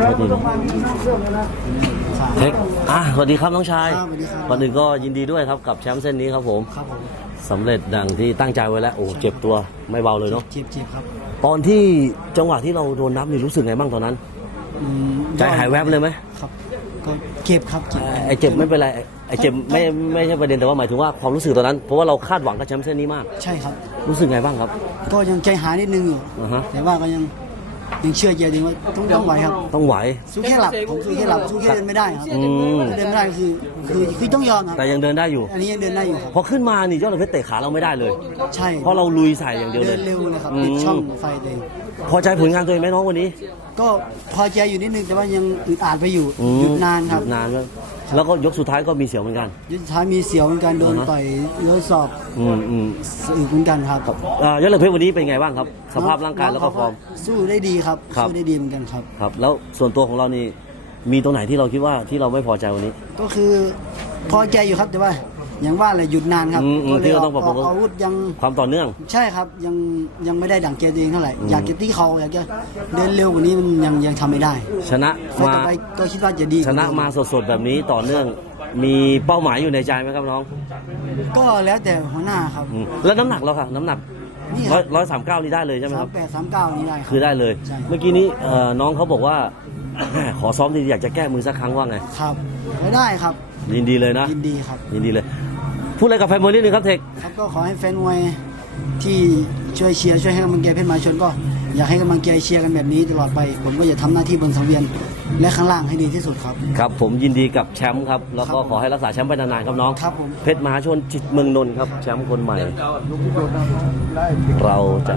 อะสวัสดีครับน้องชายครับสวัสดีครับก่อนอื่นก็ยินดีด้วยครับกับแชมป์เส้นนี้ครับผมครับผมสำเร็จดังที่ตั้งใจไว้แล้ว โอ้เจ็บตัวไม่เบาเลยเนาะเจ็บเจ็บครับ ตอนที่จังหวะที่เราโดนนับนี่รู้สึกไงบ้างตอนนั้นอืมใจหายแวบเลยไหมครับก็เจ็บครับเจ็บไอ้เจ็บไม่เป็นไรไอ้ไอ้เจ็บไม่ไม่ใช่ประเด็นแต่ว่าหมายถึงว่าความรู้สึกตอนนั้นเพราะว่าเราคาดหวังกับแชมป์เส้นนี้มาก ใช่ครับ รู้สึกไงบ้างครับ ก็ยังใจหายนิดนึงอยู่อ่าฮะแต่ว่าก็ยัง ยังเชื่อใจดีว่าต้องต้องไหวครับต้องไหว สู้แค่หลับผมสู้แค่หลับสู้แค่เดินไม่ได้ครับอืม เดินไม่ได้คือคือคือต้องยอมครับแต่ยังเดินได้อยู่ อันนี้ยังเดินได้อยู่ครับพอขึ้นมานี่ยอดเหล็กเพชรเตะขาเราไม่ได้เลย ใช่เพราะเราลุยใส่อย่างเดียวเลเดิย นเร็วเลยครับอืมปิดช่องไฟเองพอใจผลงานตัวเองไหมน้องวันนี้ก็พอใจอยู่นิดนึงแต่ว่ายังอึดอัดไปอยู่อืมหยุดนานครับ หยุดนานแล้ว แล้วก็ยกสุดท้ายก็มีเสียวเหมือนกันยุดท้ายมีเสียวเหมือนกันโดนอ่าฮะต่อยโดนสอบอืมอืมสะอึกเหมือนกันครับอ่ายอดเหล็กเพชรวันนี้เป็นไงบ้างครับ สภาพร่างกายแล้วก็ฟอร์มสู้ได้ดีครับครับสู้ได้ดีเหมือนกันครับครับ แล้วส่วนตัวของเรานี่มีตรงไหนที่เราคิดว่าที่เราไม่พอใจวันนี้ ก็คือพอใจอยู่ครับแต่ว่า อย่างว่าเลยหยุดนานครับอืมอืมก็เลที่ยเราอต้ออกงปรับปรุงออกอาวุธยังความต่อเนื่อง ใช่ครับยังยังไม่ได้ดั่งเกมตัวเองเท่าไหร่อืมอยากจะตีเขาอยากจะเดินเร็วกว่านี้มันยังยังทำไม่ได้ชนะไฟต์มาต่อไปก็คิดว่าจะดีกชว่นะเดิมาสดๆแบบนี้ต่อเนื่อง มีเป้าหมายอยู่ในใจไหมครับน้องก็แล้วแต่หัวหน้าครับ อืมแล้วน้ำหนักเราค่ะ น้ำหนักนี่คร้อรัยบ ร้อยสามเก้านี่ได้เลยใช่ไหมคสารัมบ แปดสามเก้านี่ได้รับ คือได้เลย ใช่ เมื่อกี้นี้เอ่อน้องเขาบอกว่า ขอซ้อมดีๆอยากจะแก้มือสักครั้งว่าไง ครับไม่ได้ครับยินดีเลยนะ ยินดีครับ ยินดีเลย พูดอะไรกับแฟนมวยนิดนึงครับเทคครับก็ขอให้แฟนมวยที่ช่วยเชียร์ช่วยให้กำลังใจเพชรมหาชนก็อยากให้กำลังใจเชียร์กันแบบนี้ตลอดไป ผมก็จะทำหน้าที่บนสังเวียนและข้างล่างให้ดีที่สุดครับ ครับผมยินดีกับแชมป์ครับแล้วก็ครับผมขอให้รักษาแชมป์ไปนานๆครับน้องครับผม เพชรมหาชนจิตเมืองนนท์ครับแชมป์คนใหม่ เราจะ